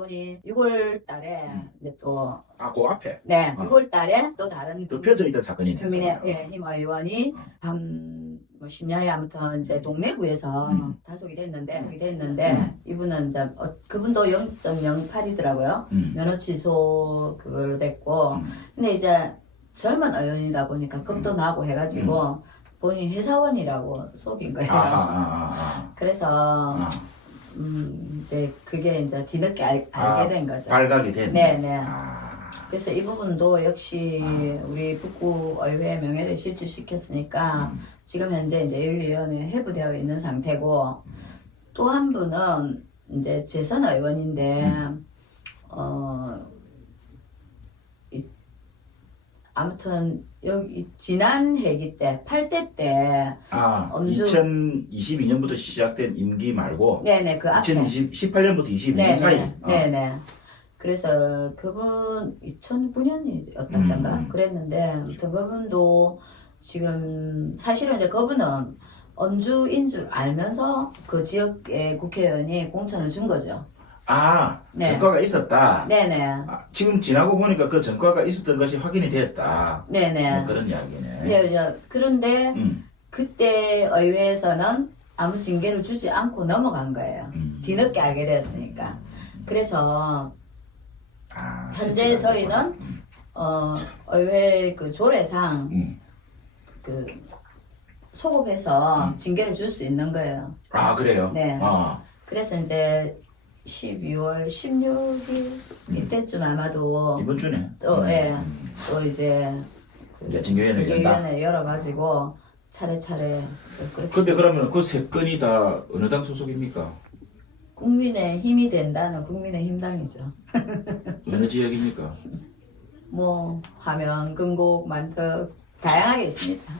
보니 6월 달에 이제 또 그 앞에 네, 6월 달에 또 다른 덮여져 있던 사건이네요. 국민의힘 의원이 뭐 10년에 아무튼 이제 동래구에서 단속이 됐는데 이분은 이제 그분도 0.08이더라고요. 면허 취소 그걸로 됐고 근데 이제 젊은 의원이다 보니까 겁도 나고 해가지고 본인 회사원이라고 속인 거예요. 그래서 이제 그게 이제 뒤늦게 알게 된 거죠. 발각이 됐네. 네네. 그래서 이 부분도 역시 우리 북구의회 명예를 실추시켰으니까 지금 현재 이제 윤리위원회에 회부되어 있는 상태고 또 한 분은 이제 재선 의원인데 아무튼 여기 지난 회기 때 8대 때 엄중 2022년부터 시작된 임기 말고 네네 그 앞에 2018년부터 22년 네네, 사이. 네네. 그래서 그분 2009년이었던가 그랬는데 아무튼 그분도 지금 사실은 이제 그분은 엄주인 줄 알면서 그 지역의 국회의원이 공천을 준 거죠. 네. 전과가 있었다. 네네. 지금 지나고 보니까 그 전과가 있었던 것이 확인이 됐다. 네네. 뭐 그런 이야기네. 네, 그런데 그때 의회에서는 아무 징계를 주지 않고 넘어간 거예요. 뒤늦게 알게 되었으니까. 그래서 현재 저희는 의회 그 조례상 그 소급해서 징계를 줄 수 있는 거예요. 그래요? 네. 그래서 이제 12월 16일 이때쯤 아마도 이번 주네. 또 또 이제 징계위원회 열어가지고 차례차례. 근데 그러면 그 세 건이 다 어느 당 소속입니까? 국민의 힘이 된다는 국민의힘 당이죠. 어느 지역입니까? 뭐 화면, 금곡, 만덕 다양하게 있습니다.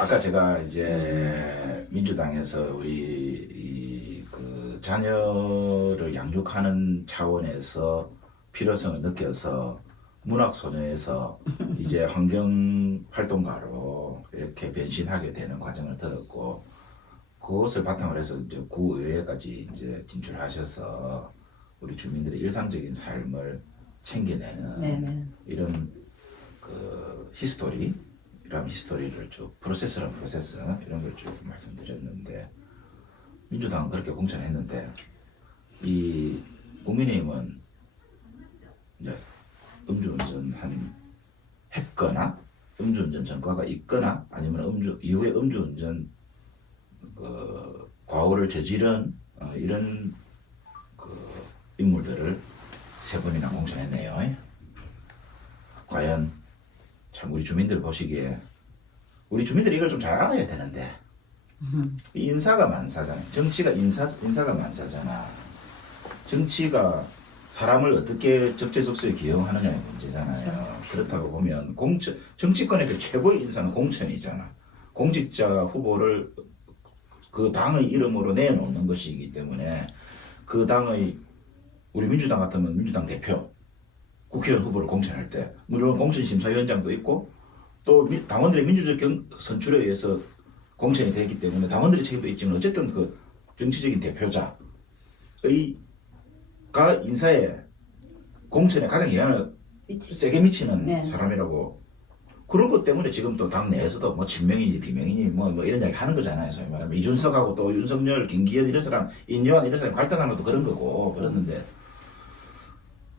아까 제가 이제 민주당에서 우리 그 자녀를 양육하는 차원에서 필요성을 느껴서 문학소녀에서 이제 환경활동가로 이렇게 변신하게 되는 과정을 들었고 그것을 바탕으로 해서 이제 구의회까지 이제 진출하셔서 우리 주민들의 일상적인 삶을 챙겨내는 이런 그 히스토리를 쭉 프로세스 이런 걸 쭉 말씀드렸는데 민주당은 그렇게 공천했는데 이 국민의힘은 이제 음주운전 했거나 음주운전 전과가 있거나 아니면 이후에 음주운전 그 과오를 저지른 이런 그 인물들을 3번이나 공천했네요. 과연 참 우리 주민들 보시기에 우리 주민들이 이걸 좀 잘 알아야 되는데 인사가 만사잖아요. 정치가 인사가 만사잖아. 정치가 사람을 어떻게 적재적소에 기용하느냐의 문제잖아요. 그렇다고 보면 정치권의 최고의 인사는 공천이잖아. 공직자 후보를 그 당의 이름으로 내놓는 것이기 때문에 그 당의 우리 민주당 같으면 민주당 대표 국회의원 후보를 공천할 때 물론 공천심사위원장도 있고 또 당원들의 민주적 선출에 의해서 공천이 되기 때문에 당원들의 책임도 있지만 어쨌든 그 정치적인 대표자가 인사에 공천에 가장 영향을 세게 미치는 사람이라고 그런 것 때문에 지금 또 당 내에서도 뭐 친명이니 비명이니 뭐 이런 이야기 하는 거잖아요. 소위 말하면 이준석하고 또 윤석열, 김기현 이런 사람, 인요한 이런 사람이 갈등하는 것도 그런 거고 그랬는데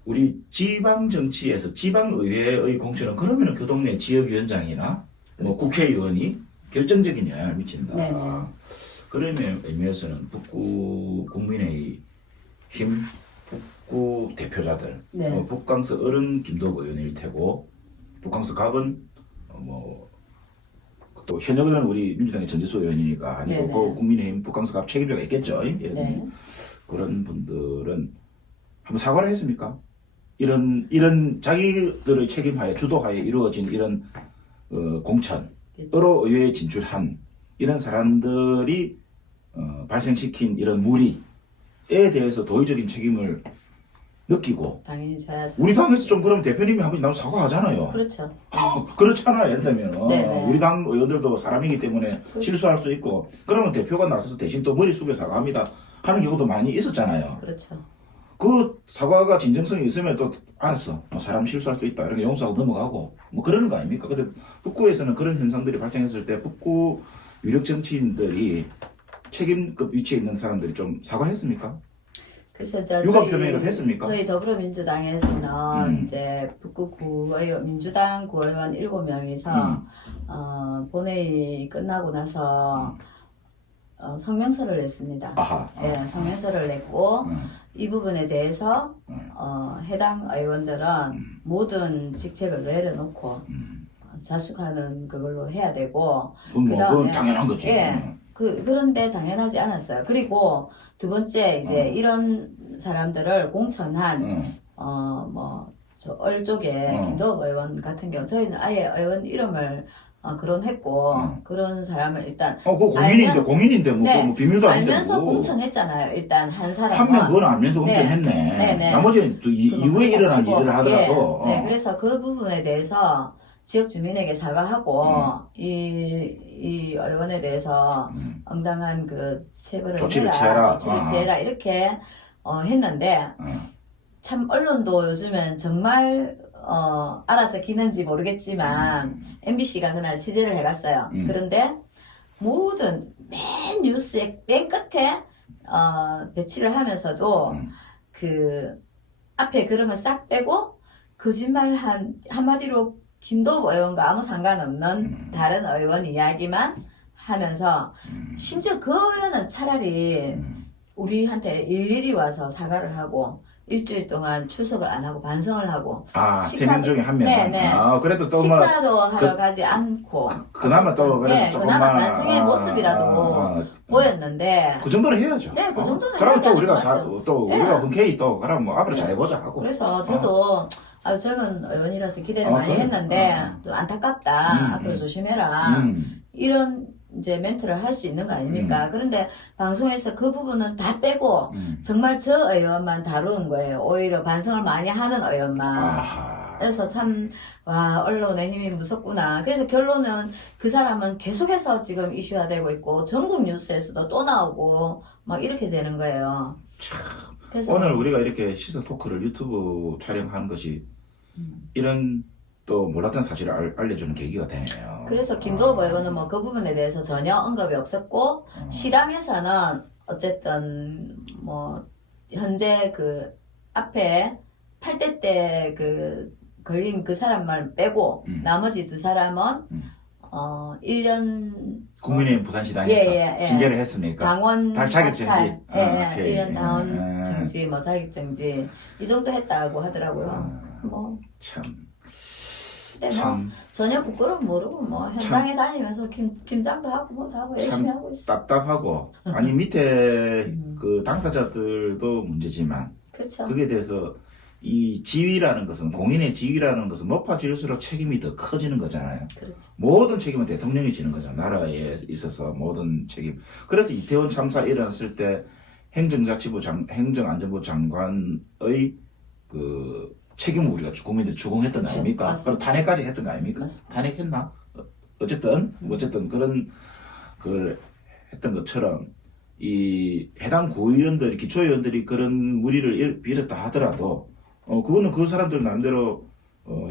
우리 지방 정치에서 지방의회의 공천은 그러면은 그 동네 지역위원장이나 뭐 국회의원이 결정적인 영향을 미친다. 그런 의미에서는 북구 국민의힘 북구 대표자들 북강서 어른 김도부 의원일 테고 북강서 갑은 뭐 또 현역 의원 우리 민주당의 전재수 의원이니까 아니고 그 국민의힘 북강서 갑 책임자가 있겠죠. 그런 분들은 한번 사과를 했습니까? 이런 자기들의 책임하에 주도하에 이루어진 이런 공천으로 의회에 진출한 이런 사람들이 발생시킨 이런 무리에 대해서 도의적인 책임을 느끼고 당연히 져야죠. 우리 당에서 좀 그럼 대표님이 한 번씩 나와서 사과하잖아요. 그렇죠. 그렇잖아요. 예를 들면 우리 당 의원들도 사람이기 때문에 실수할 수 있고 그러면 대표가 나서서 대신 또 머리 숙여 사과합니다 하는 경우도 많이 있었잖아요. 그렇죠. 그 사과가 진정성이 있으면 또 알았어. 뭐 사람 실수할 수 있다. 이렇게 용서하고 넘어가고 뭐 그러는 거 아닙니까? 근데 북구에서는 그런 현상들이 발생했을 때 북구 유력 정치인들이 책임급 위치에 있는 사람들이 좀 사과했습니까? 그래서 유감 표명이라도 했습니까? 저희 더불어민주당에서는 이제 북구 민주당 구의원 7명이서 본회의 끝나고 나서 성명서를 냈습니다. 아하. 네, 성명서를 냈고 이 부분에 대해서 해당 의원들은 모든 직책을 내려놓고 자숙하는 그걸로 해야 되고 그건 당연한 거지. 예. 그런데 당연하지 않았어요. 그리고 두 번째 이제 이런 사람들을 공천한 저 얼쪽에 김도읍 의원 같은 경우 저희는 아예 의원 이름을 거론했고 그런 사람을 일단 공인인데 뭐, 네, 뭐 비밀도 아닌데 알면서 뭐. 공천했잖아요. 일단 한 사람은 한 명 그건 알면서 공천했네. 네. 나머지는 또 이후에 일어난 일을 하더라도 네, 그래서 그 부분에 대해서 지역 주민에게 사과하고 이 의원에 대해서 응당한 그 처벌을 조치를 해라, 취해라. 조치를 취해라 이렇게 했는데 참 언론도 요즘엔 정말 알아서 기는지 모르겠지만 MBC가 그날 취재를 해갔어요. 그런데 모든 맨 뉴스의 맨 끝에 배치를 하면서도 그 앞에 그런 걸 싹 빼고 거짓말 한마디로 김도읍 의원과 아무 상관없는 다른 의원 이야기만 하면서 심지어 그 의원은 차라리 우리한테 일일이 와서 사과를 하고 일주일 동안 출석을 안 하고 반성을 하고 세 명 중에 한 명. 네네. 그래도 또 식사도 하러 가지 않고 그나마 또 그래도 조금만 그나마 반성의 모습이라도 보였는데 그 정도는 해야죠. 네, 그 정도는 그러면 또 해야죠. 우리가 우리가 흔쾌히 또 그럼 뭐 앞으로 잘해보자 하고. 그래서 저도 젊은 의원이라서 기대를 많이 했는데 또 안타깝다. 앞으로 조심해라. 이런 이제 멘트를 할 수 있는 거 아닙니까? 그런데 방송에서 그 부분은 다 빼고 정말 저 의원만 다루는 거예요. 오히려 반성을 많이 하는 의원만. 아하. 그래서 참, 와, 언론의 힘이 무섭구나. 그래서 결론은 그 사람은 계속해서 지금 이슈화되고 있고, 전국 뉴스에서도 또 나오고, 막 이렇게 되는 거예요. 그래서 오늘 우리가 이렇게 시선 토크를 유튜브 촬영하는 것이 이런 또 몰랐던 사실을 알려주는 계기가 되네요. 그래서 김도읍 의원은 뭐 그 부분에 대해서 전혀 언급이 없었고, 시당에서는 어쨌든 뭐, 현재 그 앞에 8대 때 걸린 그 사람만 빼고, 나머지 두 사람은 1년 국민의힘 부산시당에서 징계를 했으니까 당원 자격정지. 1년 당원 정지, 뭐 자격정지 이 정도 했다고 하더라고요. 뭐 참. 근데 뭐 전혀 부끄러움 모르고 뭐 현장에 다니면서 김장도 하고 뭐도 하고 열심히 하고 있어. 답답하고 아니 밑에 그 당사자들도 문제지만 그렇죠. 그게 대해서 이 지위라는 것은 공인의 지위라는 것은 높아질수록 책임이 더 커지는 거잖아요. 그렇죠. 모든 책임은 대통령이 지는 거잖아요. 나라에 있어서 모든 책임. 그래서 이태원 참사 일어났을 때 행정안전부 장관의 그 책임을 우리가 국민들이 주공했던 거 아닙니까? 그리고 탄핵까지 했던 거 아닙니까? 맞습니다. 탄핵했나? 어쨌든 그런 걸 했던 것처럼 이 해당 구의원들이 기초의원들이 그런 무리를 빌었다 하더라도 그거는 그 사람들 나름대로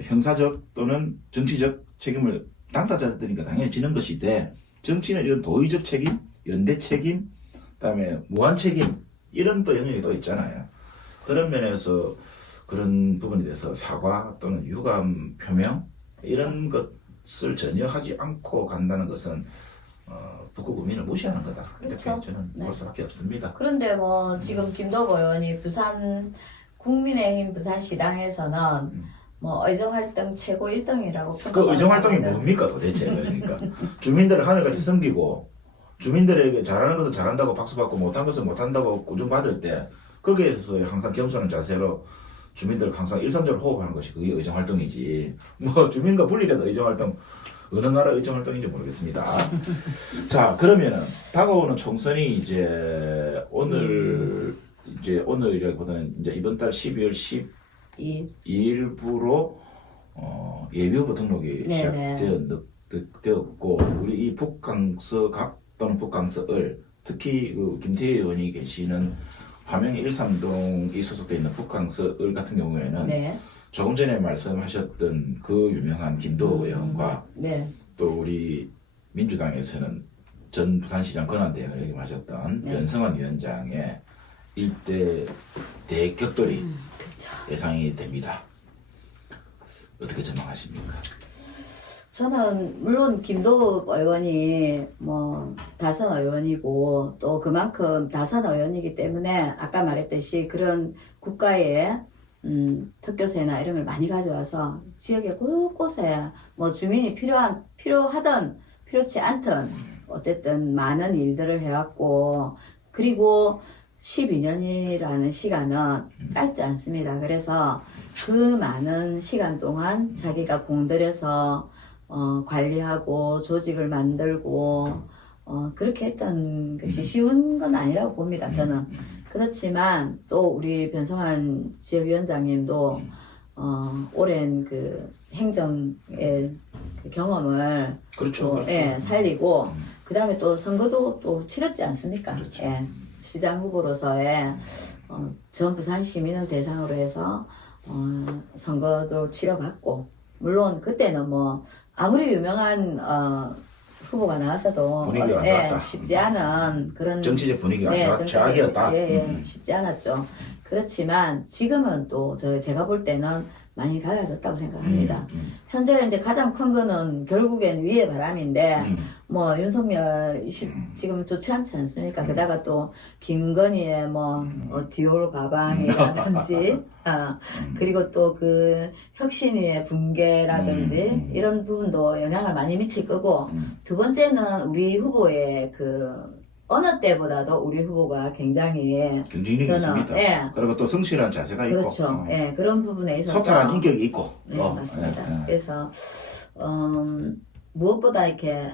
형사적 또는 정치적 책임을 당사자들이니까 당연히 지는 것이되 정치는 이런 도의적 책임, 연대 책임, 그다음에 무한 책임 이런 또 영역이 또 있잖아요. 그런 면에서 그런 부분에 대해서 사과 또는 유감 표명 이런 것을 전혀 하지 않고 간다는 것은 북구 국민을 무시하는 거다. 그렇죠. 이렇게 저는 볼 수밖에 없습니다. 그런데 뭐 지금 김도읍 의원이 국민의힘 부산시당에서는 뭐 의정활동 최고 1등이라고 그 의정활동이 뭡니까 도대체? 그러니까 주민들을 하늘같이 섬기고 주민들에게 잘하는 것은 잘한다고 박수받고 못한 것은 못한다고 꾸중받을 때 거기에서 항상 겸손한 자세로 주민들 항상 일선적으로 호흡하는 것이 그게 의정활동이지. 뭐 주민과 분리된 의정활동 어느 나라 의정활동인지 모르겠습니다. 자, 그러면은 다가오는 총선이 이제 오늘이라기보다는 이제 이번 달 12월 12일부로 예비후보 등록이 시작되었고 우리 이 북강서갑 또는 북강서을 특히 그 김태희 의원이 계시는 화명 1~3동이 소속되어 있는 북강서을 같은 경우에는 네. 조금 전에 말씀하셨던 그 유명한 김도호 의원과 네. 또 우리 민주당에서는 전 부산시장 권한대행을 역임하셨던 네. 변성환 위원장의 일대 대격돌이 그렇죠. 예상이 됩니다. 어떻게 전망하십니까? 저는 물론 김도읍 의원이 뭐 다선 의원이고 또 그만큼 다선 의원이기 때문에 아까 말했듯이 그런 국가의 특교세나 이런 걸 많이 가져와서 지역의 곳곳에 뭐 주민이 필요하든 필요치 않든 어쨌든 많은 일들을 해왔고 그리고 12년이라는 시간은 짧지 않습니다. 그래서 그 많은 시간 동안 자기가 공들여서 관리하고 조직을 만들고 그렇게 했던 것이 쉬운 건 아니라고 봅니다. 저는. 그렇지만 또 우리 변성환 지역위원장님도 오랜 그 행정의 그 경험을 그렇죠. 또, 그렇죠. 예, 살리고 그 다음에 또 선거도 또 치렀지 않습니까? 그렇죠. 예, 시장 후보로서의 전 부산 시민을 대상으로 해서 선거도 치러봤고 물론 그때는 뭐 아무리 유명한 후보가 나왔어도 분위기가 안 좋았다. 쉽지 않은 그런 정치적 분위기가 정치적- 최악이었다. 쉽지 않았죠. 그렇지만 지금은 또 제가 볼 때는 많이 달라졌다고 생각합니다. 현재 이제 가장 큰 거는 결국엔 위의 바람인데 뭐 윤석열 지금 좋지 않지 않습니까? 게다가 또 김건희의 뭐 디올 가방이라든지 그리고 또 그 혁신위의 붕괴라든지 이런 부분도 영향을 많이 미칠 거고 두 번째는 우리 후보의 그 어느 때보다도 우리 후보가 굉장히 경쟁력이 저는, 있습니다. 예. 그리고 또 성실한 자세가 있고 그렇죠. 예, 그런 부분에 있어서 소탈한 인격이 있고 네, 또, 맞습니다. 예, 예. 그래서 무엇보다 이렇게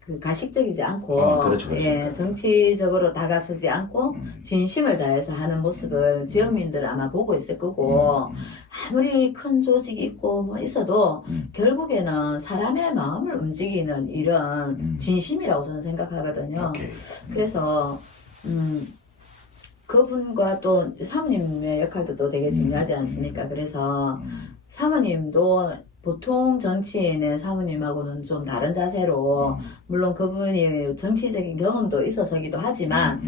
그 가식적이지 않고 그렇죠, 그렇죠. 예, 정치적으로 다가서지 않고 진심을 다해서 하는 모습을 지역민들 아마 보고 있을 거고 아무리 큰 조직이 있고 뭐 있어도 결국에는 사람의 마음을 움직이는 일은 진심이라고 저는 생각하거든요. 오케이. 그래서 그분과 또 사모님의 역할도 또 되게 중요하지 않습니까? 그래서 사모님도 보통 정치인의 사모님하고는 좀 다른 자세로 물론 그분이 정치적인 경험도 있어서기도 하지만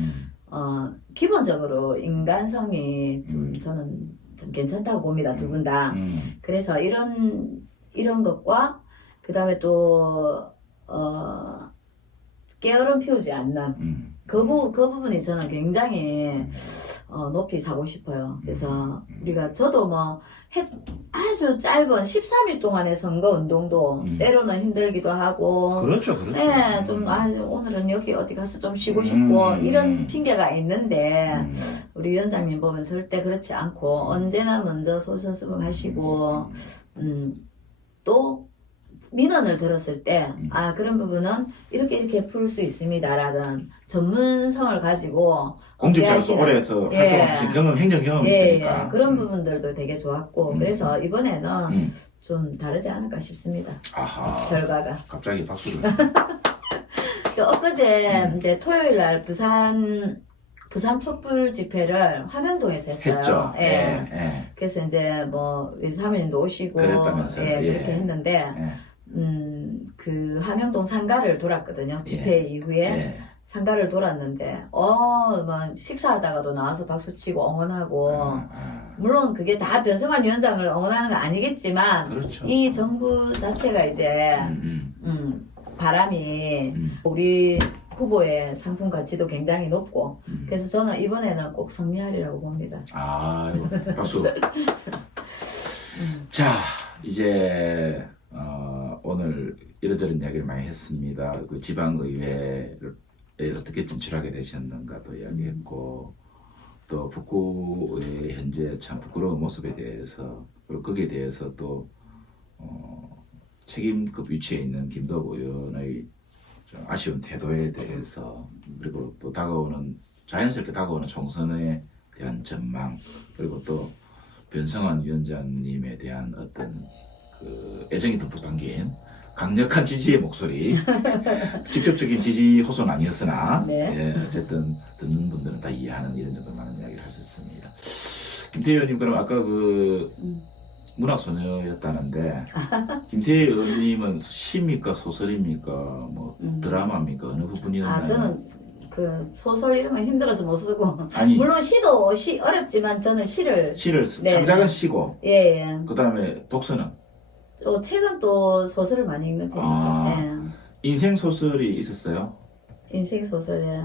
기본적으로 인간성이 좀 저는 좀 괜찮다고 봅니다. 두 분 다. 그래서 이런 것과 그 다음에 또 게으름 피우지 않는 그 부분이 저는 굉장히 높이 사고 싶어요. 그래서 저도 뭐 아주 짧은 13일 동안의 선거 운동도 때로는 힘들기도 하고 그렇죠, 그렇죠. 예, 좀 오늘은 여기 어디 가서 좀 쉬고 싶고 이런 핑계가 있는데 우리 위원장님 보면 절대 그렇지 않고 언제나 먼저 솔선수범하시고 또 민원을 들었을 때, 그런 부분은 이렇게 풀 수 있습니다라는 전문성을 가지고 공직자로서 업계하시는- 오래서 예. 활동하신 경험, 행정 경험이 있으니까. 그런 부분들도 되게 좋았고 그래서 이번에는 좀 다르지 않을까 싶습니다. 아하. 결과가. 갑자기 박수를. 또 엊그제 이제 토요일 날 부산 촛불 집회를 화명동에서 했어요. 했죠. 예. 예. 그래서 이제 뭐 사모님도 오시고 그랬다면서요. 예, 예. 그렇게 했는데 예. 그 화명동 상가를 돌았거든요. 집회 이후에 예. 상가를 돌았는데 뭐 식사하다가도 나와서 박수치고 응원하고 물론 그게 다 변성환 위원장을 응원하는 건 아니겠지만 그렇죠. 이 정부 자체가 이제 바람이 우리 후보의 상품 가치도 굉장히 높고 그래서 저는 이번에는 꼭 승리하리라고 봅니다. 박수. 자, 이제 오늘 이런저런 이야기를 많이 했습니다. 그 지방의회를 어떻게 진출하게 되셨는가도 이야기했고 또 북구의 현재 참 부끄러운 모습에 대해서 그리고 거기에 대해서 또 책임급 위치에 있는 김도읍 의원의 좀 아쉬운 태도에 대해서 그리고 또 자연스럽게 다가오는 총선에 대한 전망 그리고 또 변성환 위원장님에 대한 어떤 그 애정이 듬뿍 담긴 강력한 지지의 목소리. 직접적인 지지 호소는 아니었으나 네. 예, 어쨌든 듣는 분들은 다 이해하는 이런 정도 많은 이야기를 하셨습니다. 김태희 의원님 그럼 아까 그 문학소녀였다는데 김태희 의원님은 시입니까 소설입니까 뭐 드라마입니까 어느 부분이었나요? 저는 그 소설 이런 건 힘들어서 못 쓰고 아니 물론 시도 어렵지만 저는 시를 네. 창작은 시고 예. 그 다음에 독서는 또 책은 또 소설을 많이 읽는 편이죠. 인생 소설이 있었어요? 인생 소설에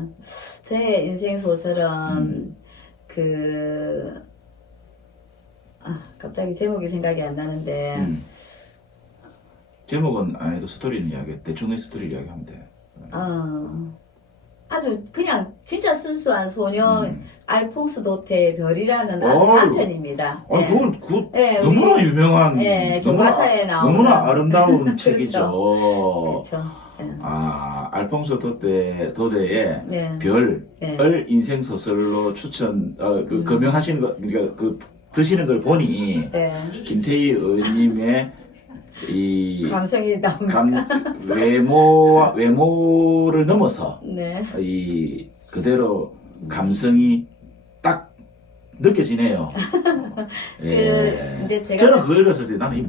제 인생 소설은 갑자기 제목이 생각이 안 나는데 제목은 안 해도 스토리는 이야기 대충의 스토리를 이야기하면 돼. 아주 그냥 진짜 순수한 소녀 알퐁스 도테의 별이라는 아주 단편입니다. 아니 그건 네, 너무나 유명한 교과서에 나오는 너무나 아름다운 그렇죠. 책이죠. 그렇죠. 알퐁소 도데의 네. 별을 네. 인생 소설로 거명하시는 거, 그러니까 드시는 걸 보니 네. 김태희 의원님의 이 감성이 나옵니다. 외모를 넘어서 네. 이 그대로 감성이 딱 느껴지네요. 이제 제가 저는 그걸 읽었을 때 나는 이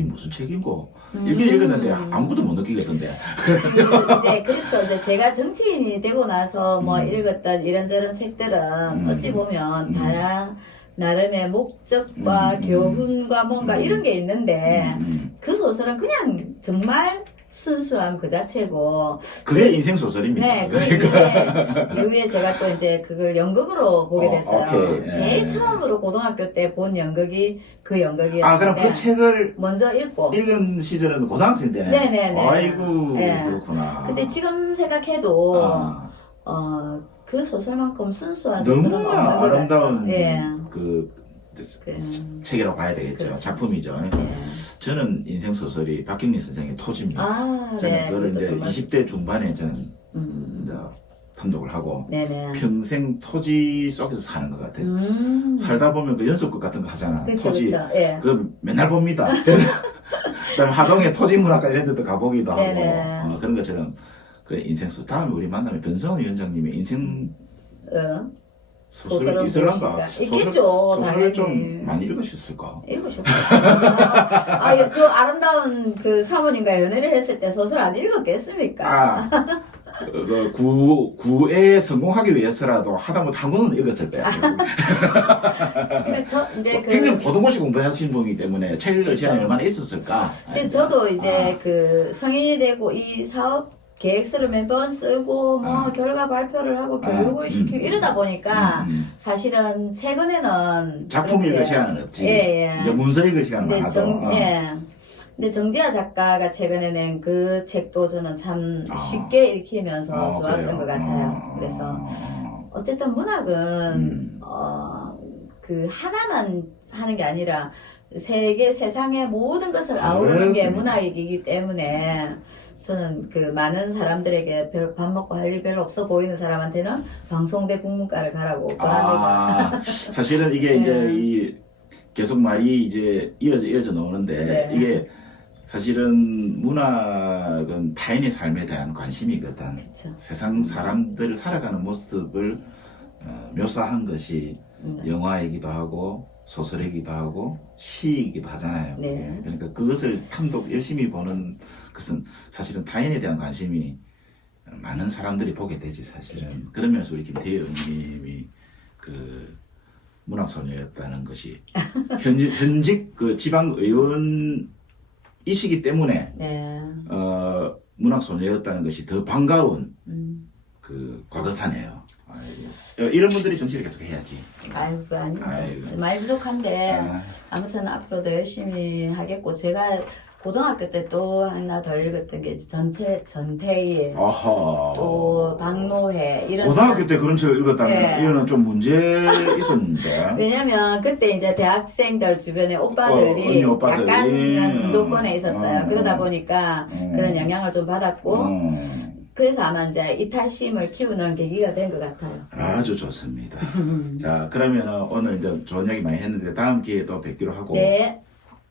무슨 책이고 이렇게 읽었는데 아무것도 못 느끼겠던데. 이제 그렇죠. 이제 제가 정치인이 되고 나서 뭐 읽었던 이런저런 책들은 어찌 보면 다양 나름의 목적과 교훈과 뭔가 이런 게 있는데 그 소설은 그냥 정말 순수함 그 자체고 그게 인생 소설입니다. 네, 그러니까. 이후에 제가 또 이제 그걸 연극으로 보게 됐어요. 오케이. 제일 처음으로 고등학교 때 본 연극이 그 연극이었는데 그럼 그 책을 먼저 읽고 읽은 시절은 고등학생 때네. 네네네. 아이고 네. 그렇구나. 근데 지금 생각해도 그 소설만큼 순수한 소설은 없는 너무나 것 아름다운 같죠. 예. 그 책이라고 봐야 되겠죠. 그렇죠. 작품이죠. 예. 저는 인생 소설이 박경리 선생의 토지입니다. 저는 네. 그걸 이제 정말 20대 중반에 저는 이제 탐독을 하고 네네. 평생 토지 속에서 사는 것 같아요. 살다 보면 그 연속극 같은 거 하잖아. 그쵸, 토지. 그쵸. 예. 그거 맨날 봅니다. 저는 그다음에 하동에 토지문학과 이런 데도 가보기도 하고 네네. 그런 것처럼 그 인생 소설. 다음에 우리 만나면 변성원 위원장님의 인생 소설 있을란가? 있겠죠. 소설을 당연히. 좀 많이 읽으셨을까? 읽으셨고. 그 아름다운 그 사모님과 연애를 했을 때 소설 안 읽었겠습니까? 구에 성공하기 위해서라도 하다못해 한 권은 읽었을 거야. 그래서 이제 굉장히 고등고시 공부하신 분이기 때문에 책 읽을 시간이 얼마나 있었을까? 그래서 저도 이제 그 성인이 되고 이 사업 계획서를 매번 쓰고 뭐 결과 발표를 하고 교육을 시키고 이러다 보니까 사실은 최근에는 작품 읽을 시간은 없지. 이제 문서 읽을 시간은 많아서. 근데 정지아 작가가 최근에 낸 그 책도 저는 참 쉽게 읽히면서 좋았던 그래요? 것 같아요. 그래서 어쨌든 문학은 그 하나만 하는 게 아니라 세상의 모든 것을 아우르는 게 문학이기 때문에 저는 그 많은 사람들에게 밥 먹고 할 일 별로 없어 보이는 사람한테는 방송대 국문과를 가라고 권합니다. 사실은 이게 이제 계속 말이 이제 이어져 나오는데 이게 사실은 문학은 타인의 삶에 대한 관심이거든. 그쵸. 세상 사람들 살아가는 모습을 묘사한 것이 영화이기도 하고 소설이기도 하고 시이기도 하잖아요. 네. 그러니까 그것을 탐독 열심히 보는 것은 사실은 타인에 대한 관심이 많은 사람들이 보게 되지 사실은. 그렇죠. 그러면서 우리 김태희 의원님이 그 문학소녀였다는 것이 현직 그 지방 의원이시기 때문에 문학소녀였다는 것이 더 반가운 그 과거사네요. 이런 분들이 정치를 계속 해야지. 아이고 많이 부족한데 아무튼 앞으로도 열심히 하겠고 제가 고등학교 때 또 하나 더 읽었던 게 전태일 또 박노해 이런 고등학교 때 그런 책을 읽었다면 이거는 좀 문제 있었는데 왜냐면 그때 이제 대학생들 주변에 오빠들이 약간 운동권에 있었어요. 그러다 보니까 그런 영향을 좀 받았고 그래서 아마 이제 이타심을 키우는 계기가 된 것 같아요. 아주 좋습니다. 자, 그러면 오늘 이제 좋은 얘기 많이 했는데 다음 기회에 또 뵙기로 하고. 네.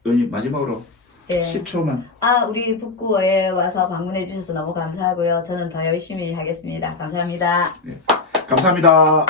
의원님 마지막으로 예. 10초만. 우리 북구에 와서 방문해 주셔서 너무 감사하고요. 저는 더 열심히 하겠습니다. 감사합니다. 감사합니다.